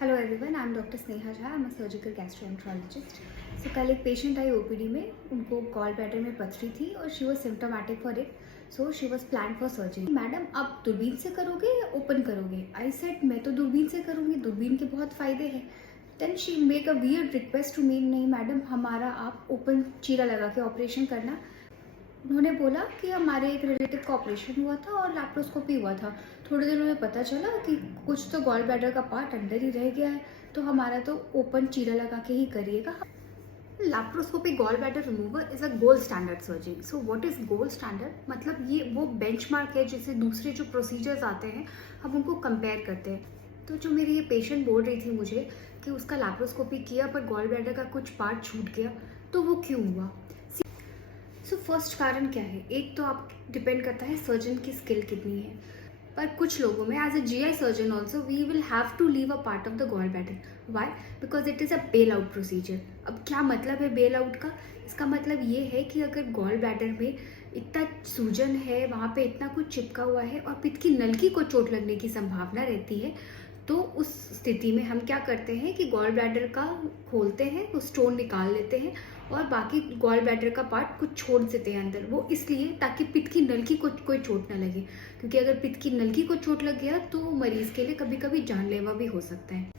Hello everyone, I am doctor Sneha Jha. I am a surgical gastroenterologist. So कल एक patient आई OPD में, उनको gall bladder में पथरी थी और she was symptomatic for it, so she was plan for surgery. Madam, आप दूरबीन से करोगे या ओपन करोगे? आई सेड मैं तो दूरबीन से करूँगी, दूरबीन के बहुत फ़ायदे हैं। Then she make a weird request to me, नहीं मैडम, हमारा आप ओपन चीरा लगा के ऑपरेशन करना। उन्होंने बोला कि हमारे एक रिलेटिव का ऑपरेशन हुआ था और लैप्रोस्कोपी हुआ था। थोड़ी देर में पता चला कि कुछ तो गॉल ब्लैडर का पार्ट अंदर ही रह गया है, तो हमारा तो ओपन चीरा लगा के ही करिएगा। Laparoscopic gall bladder remover is a gold standard surgery. So what is gold standard? मतलब ये वो बेंचमार्क है जिससे दूसरे जो प्रोसीजर्स आते हैं हम उनको कंपेयर करते हैं। तो जो मेरी ये पेशेंट बोल रही थी मुझे कि उसका लैप्रोस्कोपी किया पर गॉल ब्लैडर का कुछ पार्ट छूट गया, तो वो क्यों हुआ? सो फर्स्ट कारण क्या है? एक तो आप डिपेंड करता है सर्जन की स्किल कितनी है। पर कुछ लोगों में as a GI surgeon also we will have to leave a part of the gall bladder. Why? Because it is a bail out procedure. अब क्या मतलब है बेल आउट का? इसका मतलब ये है कि अगर गॉल ब्लैडर में इतना सूजन है, वहाँ पे इतना कुछ चिपका हुआ है और पित्त की नलकी को चोट लगने की संभावना रहती है, तो उस स्थिति में हम क्या करते हैं कि गॉल ब्लैडर का खोलते हैं, वो स्टोन निकाल लेते हैं और बाकी गॉल ब्लैडर का पार्ट कुछ छोड़ देते हैं अंदर। वो इसलिए ताकि पित्त की नलकी को कोई चोट ना लगे, क्योंकि अगर पित्त की नलकी को चोट लग गया तो मरीज के लिए कभी कभी जानलेवा भी हो सकता है।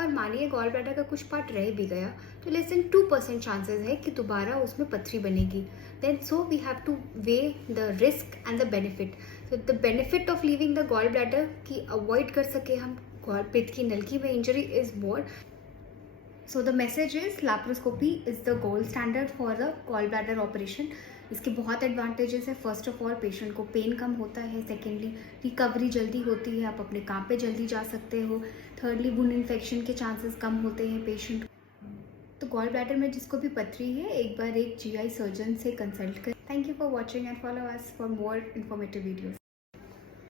और मानिए गॉल ब्लैडर का कुछ पार्ट रह भी गया, तो लेस देन 2% चांसेस है कि दोबारा उसमें पथरी बनेगी। Then so we have to weigh the risk and the benefit. तो the benefit of leaving the gall bladder कि अवॉइड कर सके हम पित्त की नलकी में injury is more. So the message is laparoscopy is the gold standard for the gall bladder operation. इसके बहुत एडवांटेजेस है। फर्स्ट ऑफ ऑल, पेशेंट को पेन कम होता है। सेकेंडली, रिकवरी जल्दी होती है, आप अपने काम पे जल्दी जा सकते हो। थर्डली, वुंड इन्फेक्शन के चांसेस कम होते हैं पेशेंट। तो गॉल ब्लैडर में जिसको भी पथरी है, एक बार एक जीआई सर्जन से कंसल्ट करें। Thank you for watching and follow us for more informative videos.